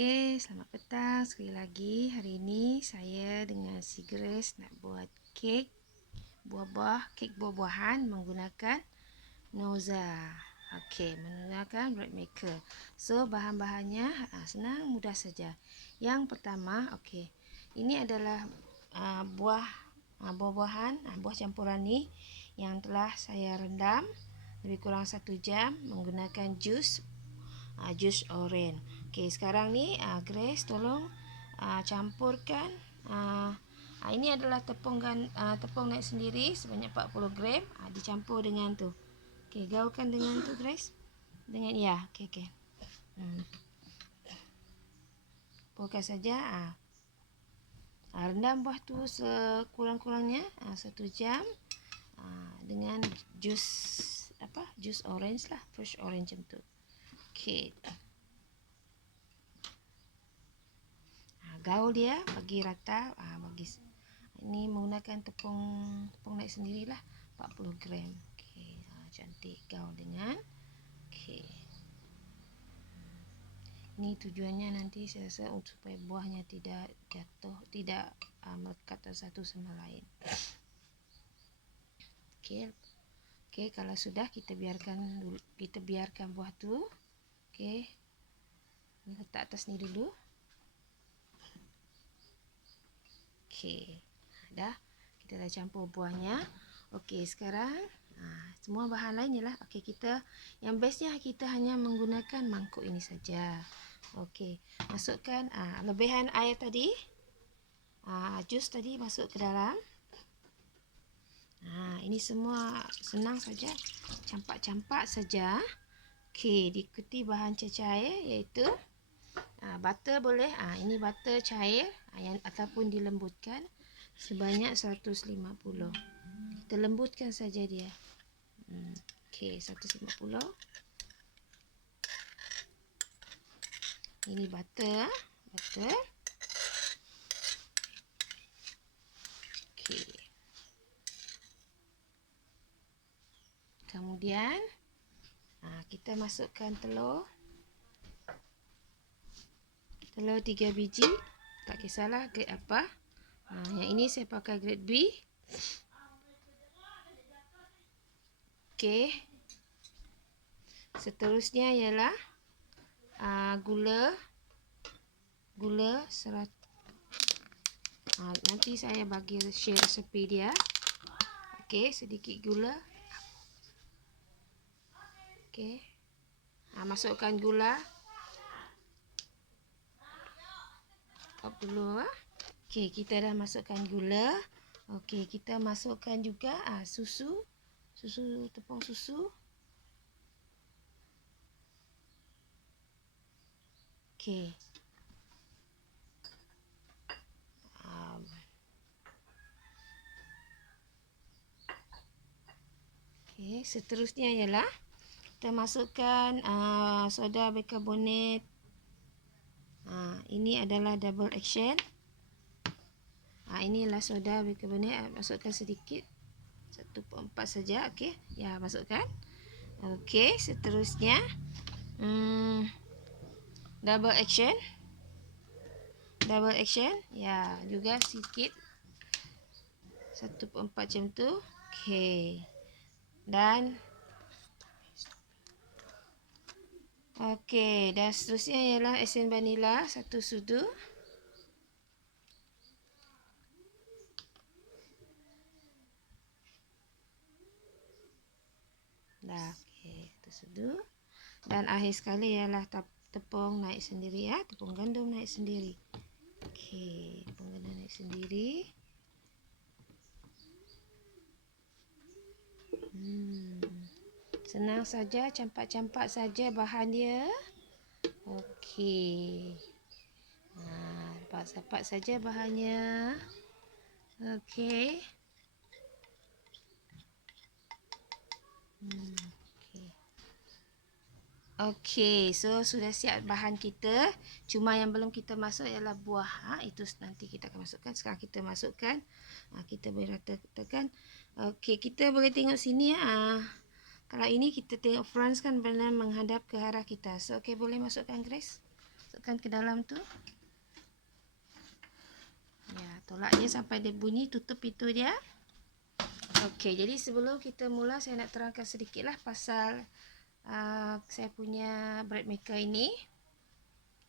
Oke, selamat petang. Sekali lagi, hari ini saya dengan si Grace nak buat kek buah-buahan menggunakan Noza. Okey, menggunakan bread maker. So, bahan-bahannya senang, mudah saja. Yang pertama, okey. Ini adalah buah-buahan, buah campuran ni yang telah saya rendam lebih kurang 1 jam menggunakan jus oren. Okey, sekarang ni Grace tolong campurkan. Ini adalah tepung naik sendiri sebanyak 40 gram. Dicampur dengan tu. Okey, gaulkan dengan tu Grace. Dengan okey. Campurkan saja. Rendam buah tu sekurang-kurangnya 1 jam dengan jus orange lah, fresh orange macam tu. Okey. Gaul dia bagi rata, ini menggunakan tepung naik sendirilah 40 gram. Okey, cantik gaul dengan. Okey. Ini tujuannya nanti saya rasa supaya buahnya tidak jatuh, tidak melekat satu sama lain. Okey. Okey, kalau sudah kita biarkan buah tu. Okey. Ini letak atas ni dulu. Okey, dah. Kita dah campur buahnya. Okey, sekarang semua bahan lain ialah yang bestnya kita hanya menggunakan mangkuk ini saja. Okey, masukkan lebihan air tadi. Jus tadi masuk ke dalam. Ini semua senang saja. Campak-campak saja. Okey, diikuti bahan cair iaitu butter boleh. Ini butter cair ataupun dilembutkan sebanyak 150. Kita lembutkan saja dia. Okey, 150. Ini butter. Okey. Kemudian kita masukkan telur 3 biji. Tak kisahlah grade apa. Yang ini saya pakai grade B. Okey. Seterusnya ialah gula 100. Nanti saya bagi share resepi dia. Okey, sedikit gula. Okey. Masukkan gula. Dulu. Okey, kita dah masukkan gula. Okey, kita masukkan juga susu. Tepung susu. Okey. Okey, seterusnya ialah kita masukkan soda bikarbonat. Ini adalah double action. Inilah soda bikarbonat. Masukkan sedikit. 1/4 saja. Okey. Ya, masukkan. Okey, seterusnya double action. Ya, juga sedikit. 1/4 macam tu. Okey. Dan seterusnya ialah esen vanila 1 sudu. Okey, 1 sudu. Dan akhir sekali ialah tepung naik sendiri tepung gandum naik sendiri. Okey, tepung gandum naik sendiri. Senang saja, campak-campak saja bahan dia. Okey. Campak saja bahannya. Okey. Okey, so sudah siap bahan kita. Cuma yang belum kita masuk ialah buah. Itu nanti kita akan masukkan. Sekarang kita masukkan. Kita boleh ratakan. Okey, kita boleh tengok sini. Kalau ini kita tengok front kan benar menghadap ke arah kita. So, okey, boleh masukkan Grace. Tekan ke dalam tu. Ya, tolak dia sampai dia bunyi, tutup pintu dia. Okey, jadi sebelum kita mula saya nak terangkan sedikitlah pasal saya punya bread maker ini.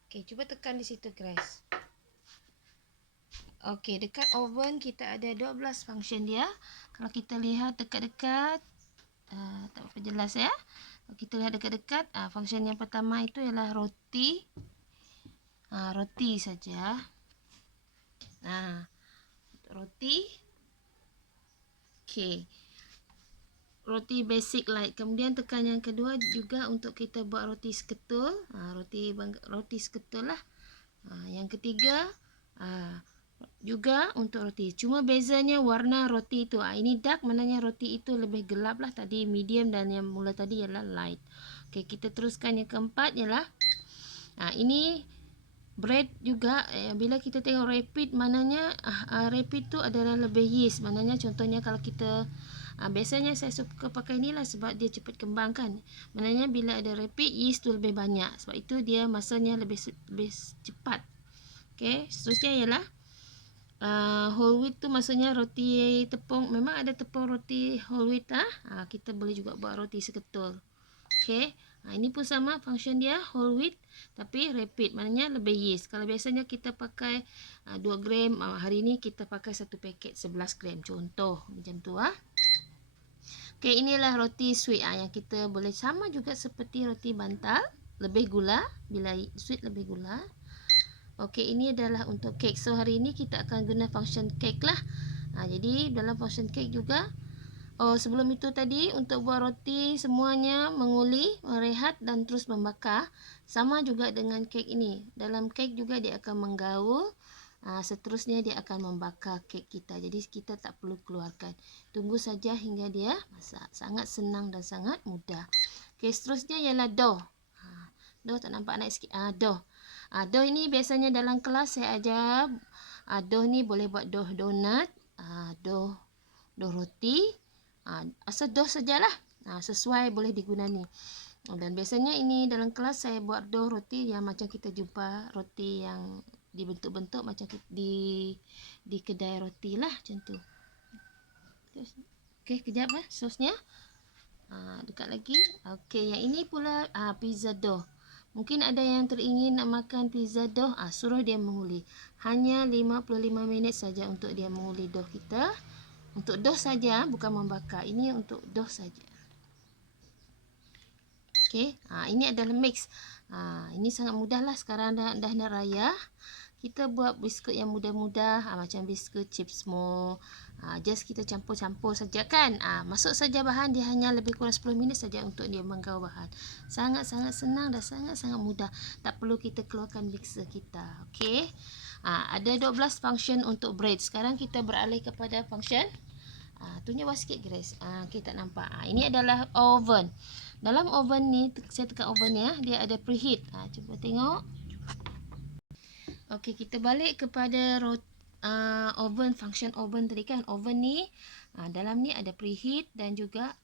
Okey, cuba tekan di situ, Grace. Okey, dekat oven kita ada 12 function dia. Kalau kita lihat dekat-dekat, tak berapa jelas ya. Kalau kita lihat dekat-dekat, function yang pertama itu ialah roti. Roti saja. Roti. Okey. Roti basic light. Kemudian tekan yang kedua juga untuk kita buat roti seketul. Roti seketul lah. Yang ketiga juga untuk roti. Cuma bezanya warna roti itu. Ini dark, maknanya roti itu lebih gelap lah. Tadi medium dan yang mula tadi ialah light. Okey, kita teruskan yang keempat ialah ini bread juga. Bila kita tengok rapid, maknanya rapid tu adalah lebih yeast. Maknanya contohnya kalau kita biasanya saya suka pakai inilah sebab dia cepat kembang kan. Maknanya bila ada rapid, yeast tu lebih banyak. Sebab itu dia masanya lebih cepat. Okey, seterusnya ialah whole wheat tu maksudnya roti tepung. Memang ada tepung roti whole wheat kita boleh juga buat roti seketul. Okey. Ini pun sama function dia whole wheat tapi rapid, maknanya lebih yeast. Kalau biasanya kita pakai 2 gram, hari ini kita pakai 1 paket 11 gram. Contoh macam tu Okey, inilah roti sweet yang kita boleh sama juga seperti roti bantal, lebih gula. Bila sweet lebih gula. Okey, ini adalah untuk kek. So hari ini kita akan guna function kek lah. Jadi dalam function kek juga sebelum itu tadi untuk buat roti semuanya menguli, merehat dan terus membakar. Sama juga dengan kek ini. Dalam kek juga dia akan menggaul. Seterusnya dia akan membakar kek kita. Jadi kita tak perlu keluarkan. Tunggu saja hingga dia masak. Sangat senang dan sangat mudah. Okey, seterusnya ialah dough. Dough tak nampak naik sikit. Dough. Dough ini biasanya dalam kelas saya ajar. Dough ni boleh buat dough donat, dough roti. Asal dough sajalah. Sesuai boleh digunakan ni. Dan biasanya ini dalam kelas saya buat dough roti yang macam kita jumpa roti yang dibentuk-bentuk macam di kedai roti lah macam tu. Okey, kejap sosnya. Dekat lagi. Okey, yang ini pula pizza dough. Mungkin ada yang teringin nak makan pizza dough, suruh dia menguli. Hanya 55 minit saja untuk dia menguli dough kita. Untuk dough saja, bukan membakar. Ini untuk dough saja. Okey, ini adalah mix. Ini sangat mudah lah sekarang dah nak raya. Kita buat biskut yang mudah-mudah, macam biskut chips small. Just kita campur-campur saja kan. Masuk saja bahan, dia hanya lebih kurang 10 minit saja untuk dia menggaul bahan. Sangat-sangat senang dan sangat-sangat mudah. Tak perlu kita keluarkan mixer kita. Okey. Ada 12 function untuk bread. Sekarang kita beralih kepada function tunjuk bawah sikit, Grace. Kita tak nampak. Ini adalah oven. Dalam oven ni, saya tekan oven ya, dia ada preheat. Cuba tengok. Okey, kita balik kepada oven, function oven tadi kan. Oven ni, dalam ni ada preheat dan juga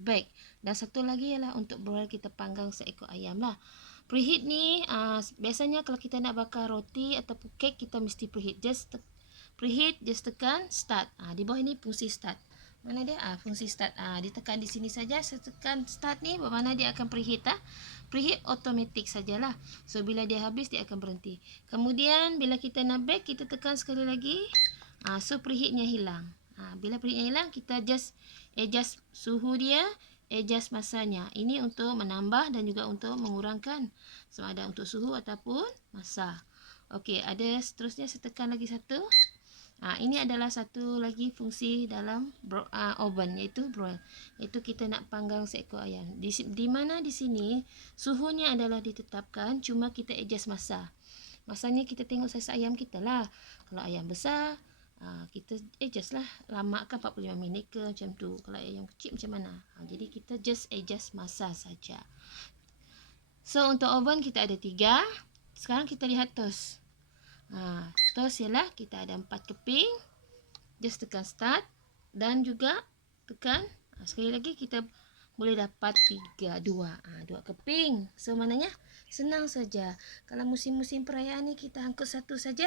bake. Dan satu lagi ialah untuk broil, kita panggang seekor ayam lah. Preheat ni, biasanya kalau kita nak bakar roti ataupun kek, kita mesti preheat. Preheat, just tekan start. Di bawah ini fungsi start. Mana dia? Fungsi start. Ditekan di sini saja. Saya tekan start ni, bermakna dia akan preheat. Preheat automatic sajalah. So bila dia habis, dia akan berhenti. Kemudian bila kita nak bake, kita tekan sekali lagi. So preheatnya hilang. Bila preheatnya hilang, kita just adjust suhu dia, adjust masanya. Ini untuk menambah dan juga untuk mengurangkan sama ada untuk suhu ataupun masa. Okey, ada seterusnya saya tekan lagi satu. Ini adalah satu lagi fungsi dalam oven, iaitu broil. Iaitu kita nak panggang seekor ayam. Di mana di sini suhunya adalah ditetapkan, cuma kita adjust masa. Masanya kita tengok saiz ayam kita lah. Kalau ayam besar, kita adjust lah. Lama kan 45 minit ke macam tu. Kalau ayam kecil macam mana? Jadi kita just adjust masa saja. So untuk oven kita ada 3. Sekarang kita lihat toast. Toast ialah kita ada 4 keping. Just tekan start dan juga tekan sekali lagi kita boleh dapat 2 keping. So maknanya Senang saja. Kalau musim-musim perayaan ni kita angkut satu saja,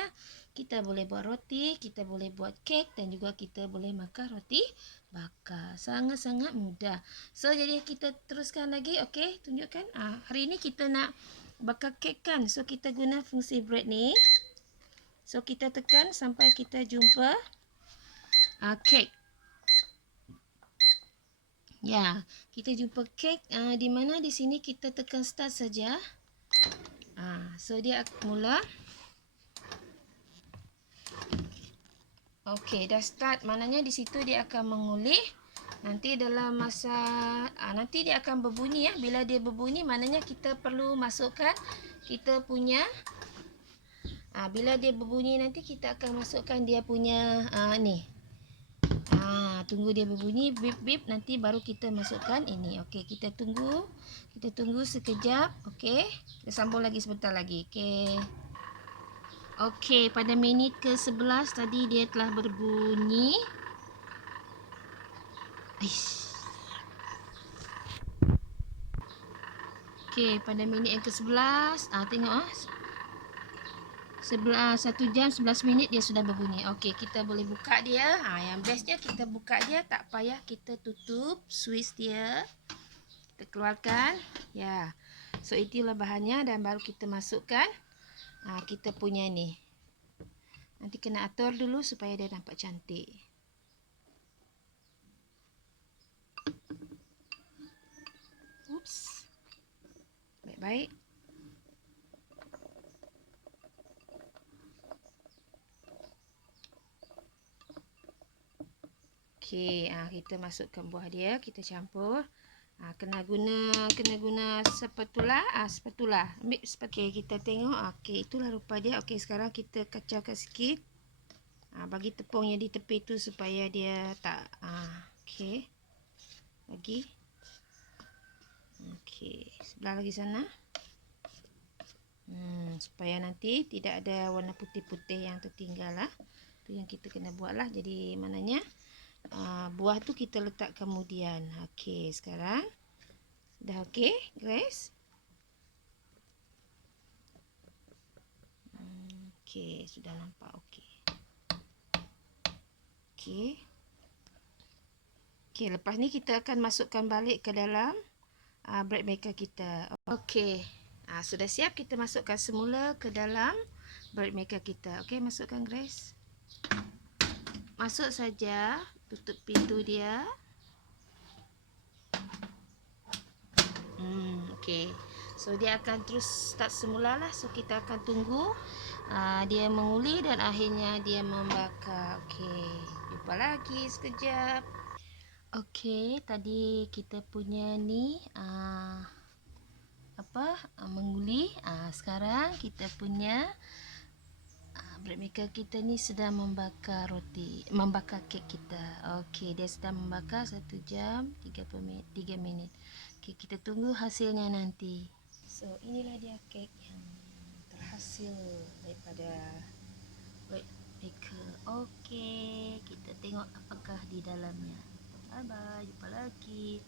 kita boleh buat roti, kita boleh buat kek dan juga kita boleh makan roti bakar. Sangat-sangat mudah. So jadi kita teruskan lagi, okey? Tunjukkan. Hari ni kita nak bakar kek kan. So kita guna fungsi bread ni. So kita tekan sampai kita jumpa kek. Ya, kita jumpa kek di mana di sini kita tekan start saja. So dia mula. Okey, dah start. Maknanya di situ dia akan mengulih. Nanti dalam masa nanti dia akan berbunyi ya. Bila dia berbunyi maknanya kita perlu masukkan kita punya bila dia berbunyi nanti kita akan masukkan dia punya ni. Tunggu dia berbunyi bip bip, nanti baru kita masukkan ini. Okey, kita tunggu. Kita tunggu sekejap. Okey. Kita sambung lagi sebentar lagi. Okey. Okey, pada minit ke-11 tadi dia telah berbunyi. Okey, pada minit yang ke-11, tengok 1 jam 11 minit dia sudah berbunyi. Okey, kita boleh buka dia. Yang bestnya kita buka dia, tak payah kita tutup switch dia. Kita keluarkan. Ya. So itulah bahannya dan baru kita masukkan kita punya ni. Nanti kena atur dulu supaya dia nampak cantik. Oops. Baik-baik. Okey, kita masukkan buah dia, kita campur. Kena guna spatula. Ambil spatula. Okey, kita tengok. Okey, itulah rupa dia. Okey, sekarang kita kacaukan sikit. Bagi tepungnya di tepi tu supaya dia tak okey. Lagi. Okey, sebelah lagi sana. Supaya nanti tidak ada warna putih-putih yang tertinggal lah. Tu yang kita kena buat lah. Jadi maknanya buah tu kita letak kemudian. Okey, sekarang dah okey, Grace? Okey, sudah nampak okey. Okey. Okey, lepas ni kita akan masukkan balik ke dalam bread maker kita. Okey. Sudah siap, kita masukkan semula ke dalam bread maker kita. Okey, masukkan Grace. Masuk saja, tutup pintu dia. Okey. So dia akan terus start semula lah. So kita akan tunggu dia menguli dan akhirnya dia membakar. Okey. Jumpa lagi sekejap. Okey, tadi kita punya ni menguli. Sekarang kita punya bread maker kita ni sedang membakar kek kita. Okey, dia sedang membakar 1 jam 3 minit. Okey, kita tunggu hasilnya nanti. So, inilah dia kek yang terhasil daripada bread maker. Okey, kita tengok apakah di dalamnya. Bye bye, jumpa lagi.